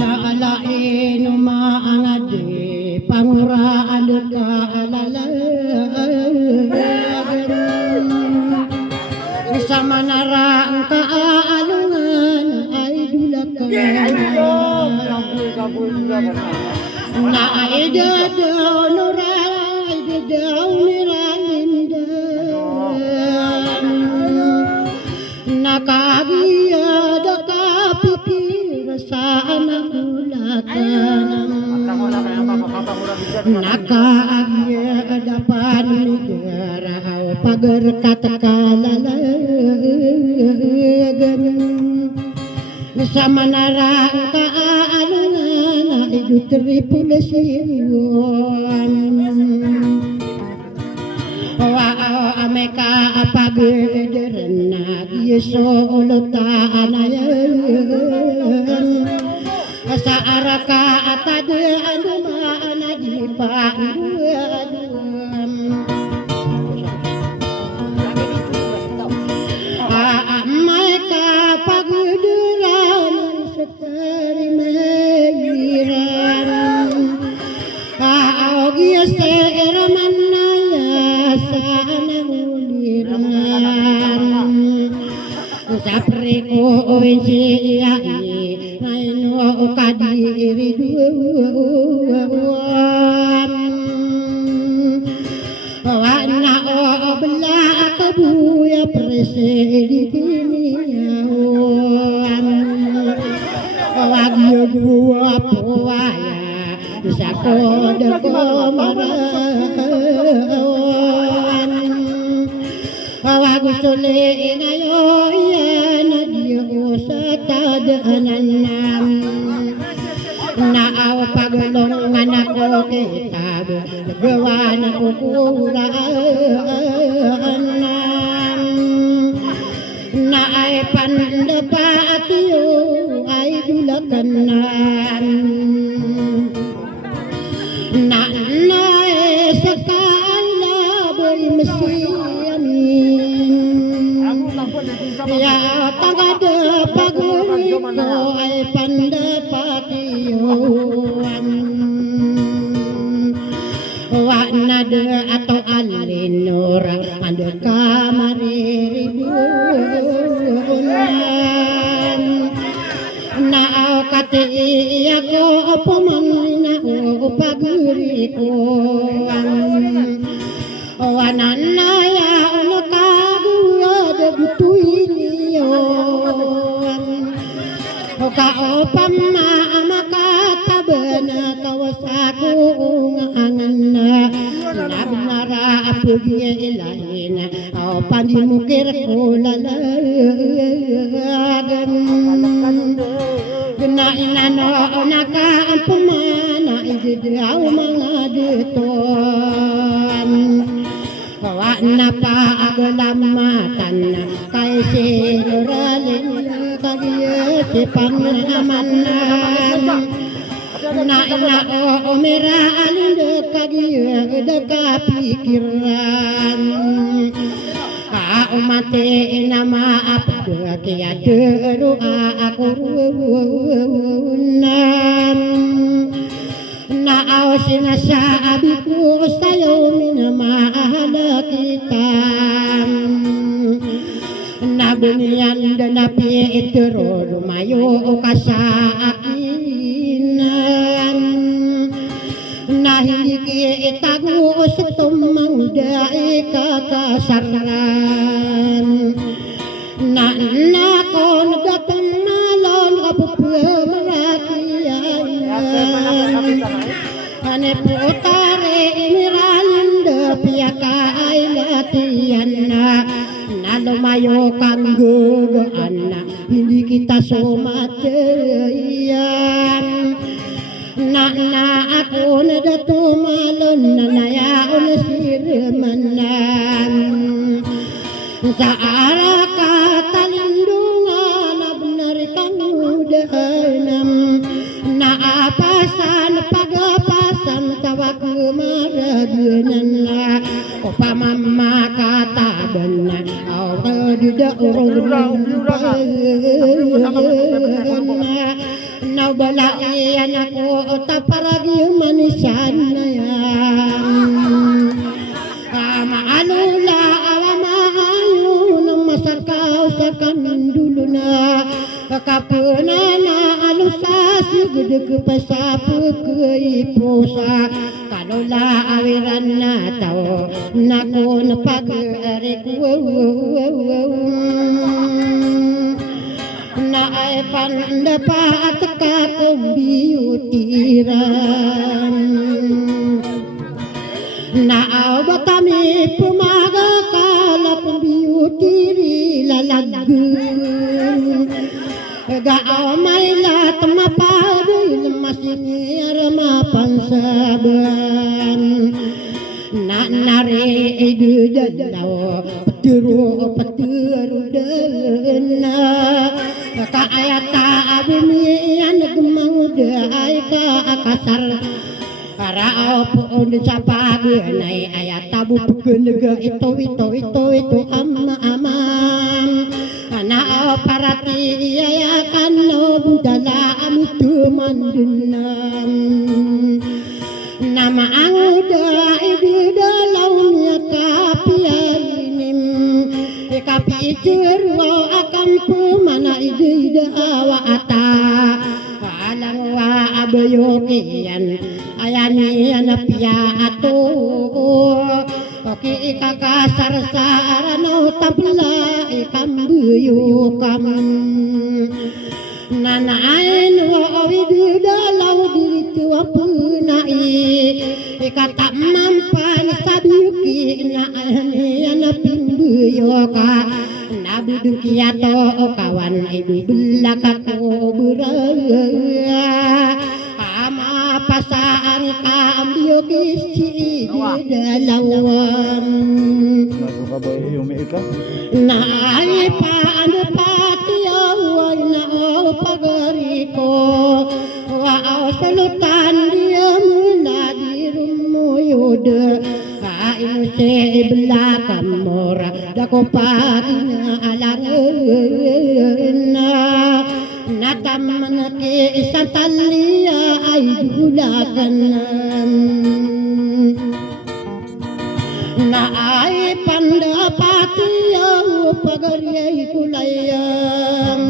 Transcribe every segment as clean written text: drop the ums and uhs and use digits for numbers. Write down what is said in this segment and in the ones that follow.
Naalain umaangade panguraan ka alalagan sa manarang kaalungan ay dulakan na ay dadaw nuray dadaw miralindan nakagiya da kapikir sa anahulakan nakaagya dapan ligaraw pagarkat kalalagan sa manarang kaalungan ay tripulasiyon ame ka apagederan na gisulutan ayan sa araka atadaan na di paanduan amay ka pagederan sa tarimahiran aogya sa eraman na sana uliran sa frekuensiya ngayon kadiri duwan wana obla kabuya presidiniyawan wagyo gua puwaya sa kode komarawan wagusuli ngayon yan Diyos sa tadaanan naaw paglungan ako kitab gawa na ukuran na ay pandapatiyo ay dulakan na nae sa kalaboy masiyamin ya tagada pagurito ay pandapatiyon wanada atau alinora ando kamariribunan na kati ako pumana o pagurikuan wananaya ono kaguwad butuiniyon kaopam makakaban kawasaku ngangan nabnara apugya ilahin opan dimukir kulalagan Nainano nakampumana ididaw mga duton Kawa na pa agalamatan kay sinuralin kagiyasipan naman Nainao umiraalin kagiyad kapikiran umate na maapdo kaya dero ako naaw sinasabi ko sa'yo minamahal kita nabunyan na Pietro lumayo ka sa akin na hindi itago sa tumangday kakasaran na nako nagatumalon kapupamarakiyan ane putare imiranda piyaka ay latiyan na lumayo kang gugaan na hindi kita sumatayan na ako na datumalon na nayaon si firmanan Searah kata lindungan benar kamu dahanam Naapasan pagapasan tawa kemaradunan Upama kata benar tidak orang Nau balai anakku taparagi manisan Maalula awamahayu namasakaw sa kandulu na Kapunana alusasi gudeg pasapu keipusa Kalula awiran na tao Naku napag-arik Naay pandapat kakumbiyutiran Naaw batami pumaga kalap biyutiri lalagun Gaaw may lat mapadoy masinir mapansaban Nanari idudalaw patiru dana Kaayata abimian gemangudai ka akasar Parao poon sa pagunay ayatabu pugunag ito ama Anao parati iyayakan no budala amitu mandunam Nama angda idudalaw niya kapiyanim Kapi icirwa akan pemana ididawa ata Alang wa abayokian ayani anapya ato Oki ikakasar sarano tabla ikambuyukam Nanain wa awidudalaw diritu apunai Ikatak mampan sabiyuki na anapimbuyoka Nabudung kiyato kawan ibu belakako beraya Ama pasaan kambiyo kisi dalawam Naay paano patiyawan na o pagariko Waaw salutan dia mula dirumuyod Kain se belakang mora Dako pagina alangan Nataman ki isang talia ay dulagan Na ay pandapati ang pagariyay kulayang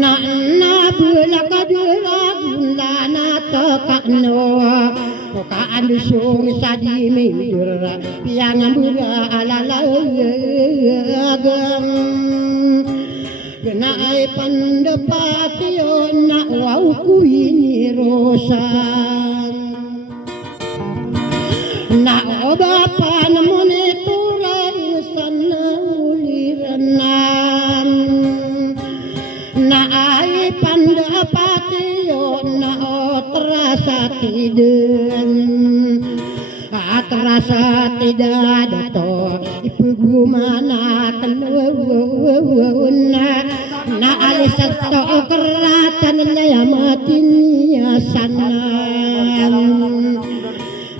Na nabulakadiragun lanata kakno Kaandusong sa dimimdur Piang mura alalagang Naay pandapati yon na wow kuini rosan Na oba pa naman ito rin sana uliran Naay pandapati yon na otrasa tidin Atrasa tidak to ipugumanakan na alisat to keratan layamatin niya sana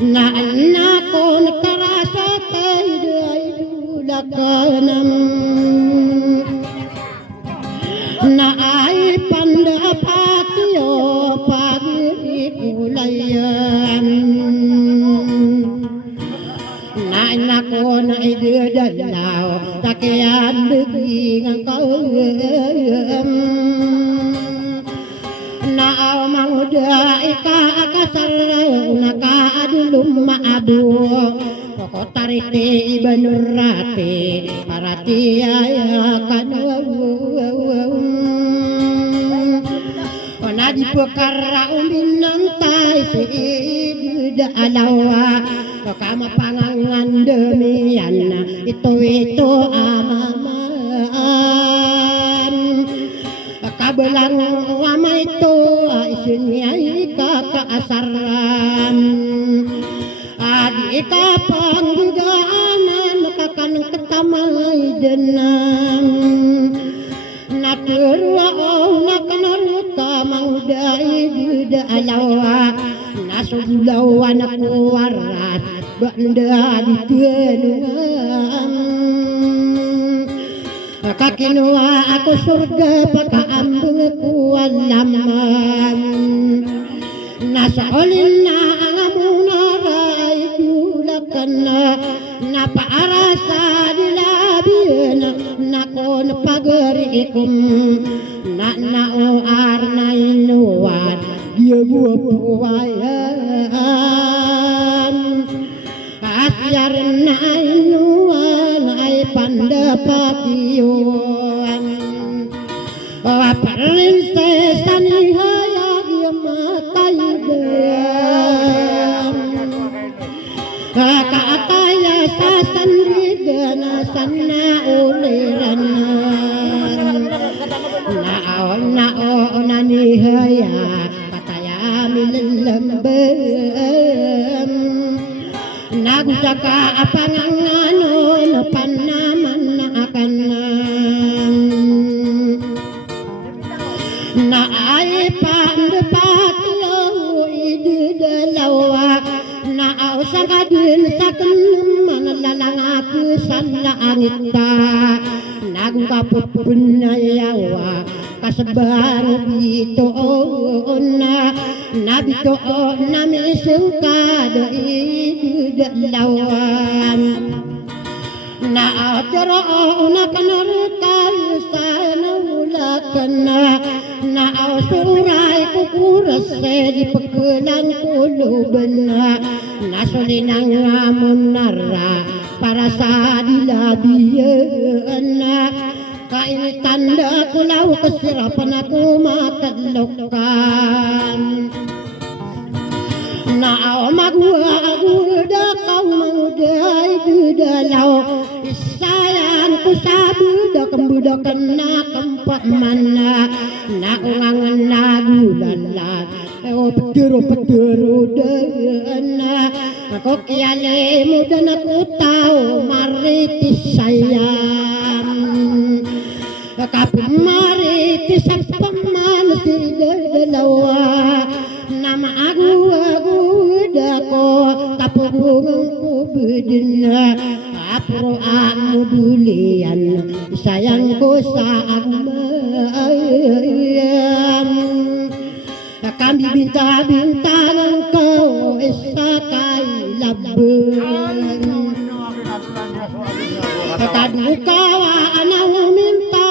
na anako nakarasa tayo ay dulakanam na ay pandapati o pag-ikulayan Nako na idudalaw Takiyan biging ang kauyam Naaw manguda ikakasaraw Nakaadulong maabo Kokotarite ibanurate Parati ayakan Nadi pekara umbinang tay si idudalawa Kama pangangan demian itu amaman Kabelang wama itu isinya ikakaasaran kapang dugaan makakan ketamay denang naturwa nakanaruta mangudai duda alawa nasulawan aku warat banda di tuanang kakinua aku surga pakaambung ku alaman nasa olin na ang amunara idulakan na paarasa dilabian na kon pagarikum na nauar na inuwan dia gua puwayan asyar na inuwan ay pandapatiyon prinsesa ni hayag matay dem kaataya sa sanrigan sana uliran nao na ni haya kataya milembem nagsaka apangangano na panaman na akan na ay pandapatlo idudalawa na ausang kadin sa kanuman lalang ako sa langit nagkapot punayawa kasabang dito na nabito na misungkado idudalawa na atero na kanarukal sa naulakan na ausuray kukuras di pagkulang kuluban na sulinang amon nara para sa dilabiyan kain tanda kulaw kasirapan ako makadlokan na magwagwada kau mangday dudalaw isayan ko sa budak na kampak mana na ungangan na gulala petero dana ako kiyali mo dan ako tao maritis sayang kapag maritis ang pamanasi dalawa na maagu-agud ako kapugungan ko bedin apro ang dulian sayang ko sa agmayam kami binta-bintangan ko isa kay laban kadukawa anaw minta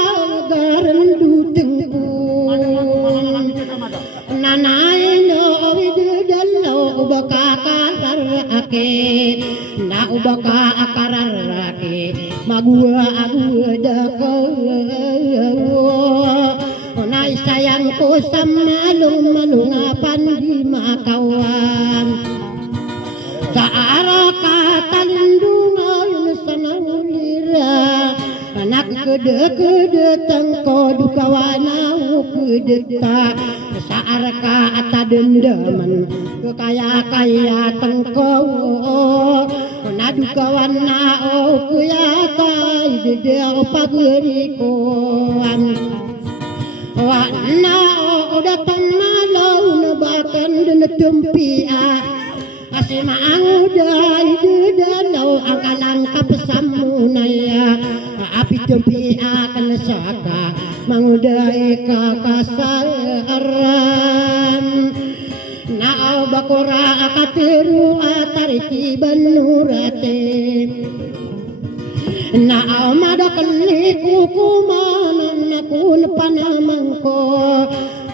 garan duteng ko nanay no idudalo baka kararake na ubaka akararake magwa-agwada ko na sayang ko sa malung-malungapan di makawan sa araw katalindungan sa naulira anak kede-kede ko dukawana kedeta sa arka atadendaman kaya-kaya tengko nadukawan na o kuyata ide o pagurikuan na o datang malaw na bakan dan tumpia asi maanguday dudalaw ang alangkap samunaya api tumpia kan saka manguday kakasaran na o bakura akatiru ataritiban nurate na o madakali kukumanan ako na panamang ko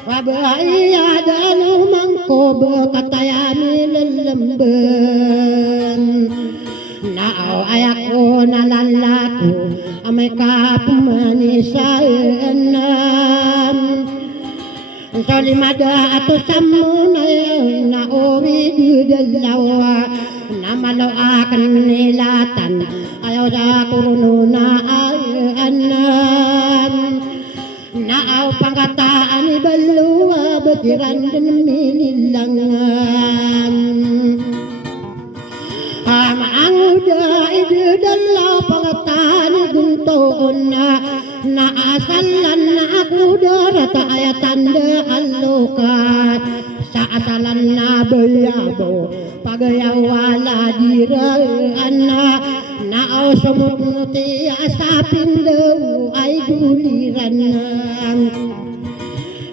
wabaya dalumang ko bakatayami lalamban na o ayak ko nalalako amay kapumanisayan so limada ato samunay na o idudalawa na malawakan nilatan ayaw sa kuruno na ayan naaw pangkataan ni baluwa batiran din mililangan doon na asalan na ako darata ay tanda alukat sa asalan na bayabo pagayawala diraan na sumutnuti asapin daw ay duliran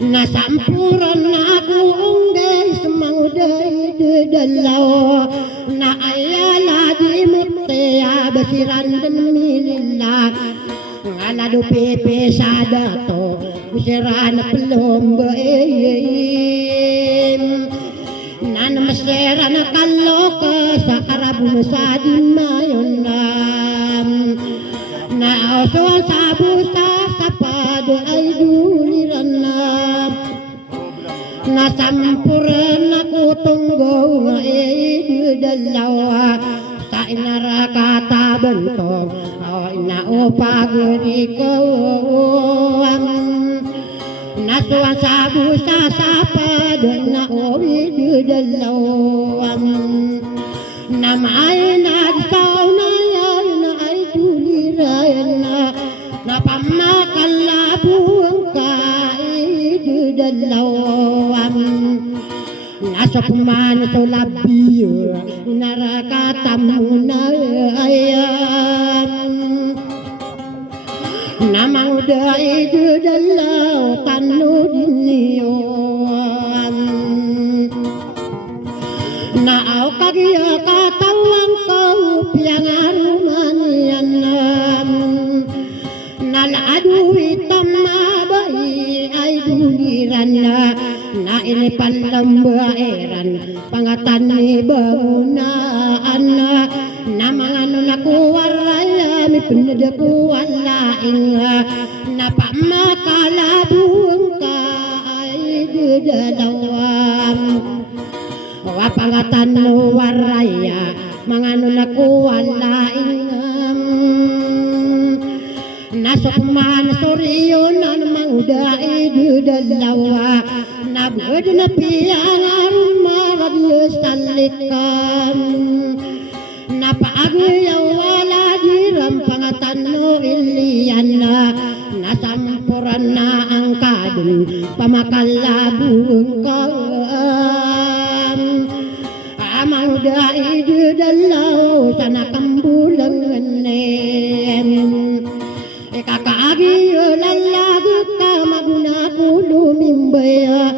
nasampuran na ako guys mangday dalaw na ayala di mutya basiran dan milila ngalado pepe sada to basiran pelom baim nan masera na kaloka sa arabu sa dimayon na osol sa busa sa pado ay duliran nasampuran ako tunggo nga dalawa sa inarakataban ko inaupagiri ko nasuwa sa busa sa pado na dalawa namay nagsaw na yan na ay tulirayan na pamakalabuang dalawang nasa puman sa labi narakatam na ayam namang dahi dalaw tanu diniyo naaw kagya katawang ko piyang arumanian naladu hitam mabai ay duliran na ini palambairan pangatan ni bangunaan na mga nakuwaraya mi pinadaku walaing na pamakalabuang ka ay dudalawang wapangatan mo waraya mga nakuwalaing nasukman soryo na namang dahi dalawa nabud na piyang arumaradyos talikan napaagayaw wala diram pangatan no ilian nasampuran na ang kadun pamakalabung ka amang dahi dalaw sa nakambulang kakaagi lalago ka maguna kulo mimbaya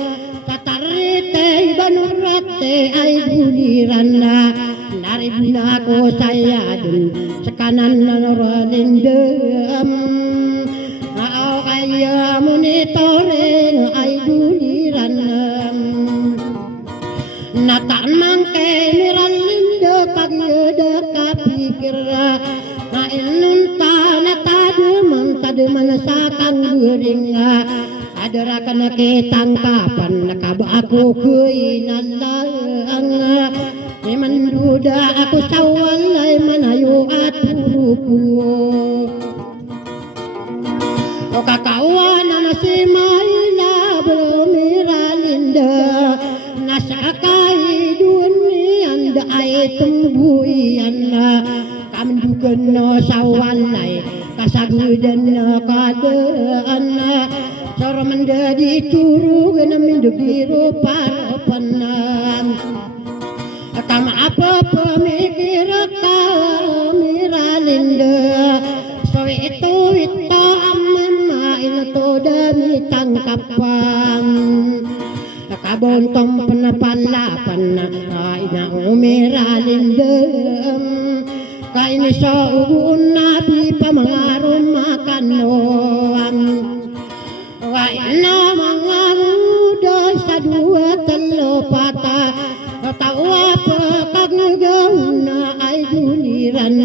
tatarete banurate ay buliran naribuna ko saya dun sa kanan ng rolindam maaw kaya monitoring ay buliran natamang kay miralindo kagyada kapikir mainunta na taduman sa kangguring adara ka nakitang kapan nakaba ako ko'y nalang manduda ako sa walay manayo at puruko o kakawa na masimayla bromiralinda nasa kahidun niyan da ay tumbuyan kamdugan no sa walay kasagudan na kadaan sara mandadi turug na mindugiro parapanan kama apa pemikir ka miralinda so ito amama ito dami tangkapan nakabontong panapalapan na ina umiralinda kaini sa ugun nabi pamangaron makanoan waina mga muda sa dua talo pata tawa pa kagagaw na ay duliran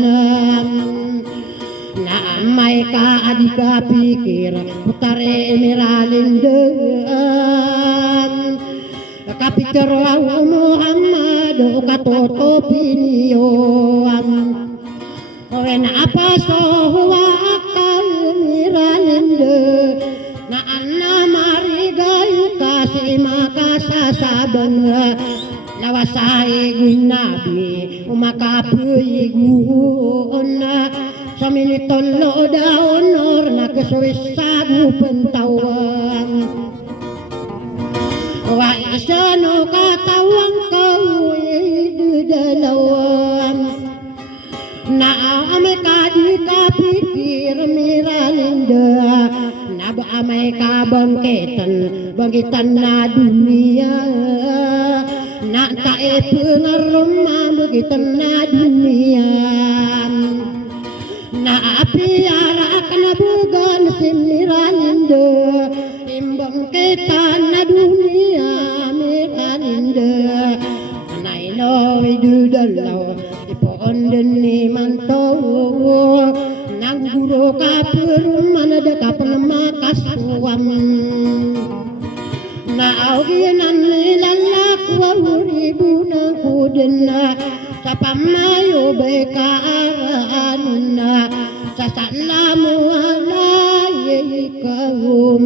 na may ka adika pikir putare emeralindaan kapikir wa Muhammad o katoto piniyoan wen apa sohwa akal miralinde na anna marigayu kasih makasasabang lawasai gunabi umakapuy guna sa minitolo da honor na kasuwisag mo pentawan wa isano katawang kauy dalawan na amay kadi kapikir miralinda na ba amay bangkitan na dunia na tae pengaroma bangkitan na dunia na apiara kana bugan si miralinda imbang kita na dunia miralinda anay no idudalaw iponden ni mantaw nang guro ka peruman ada ka pemakasuam na awinan nilalak wa ribu nang kudena sa pamayo beka aranuna sa salamu alayhi kahum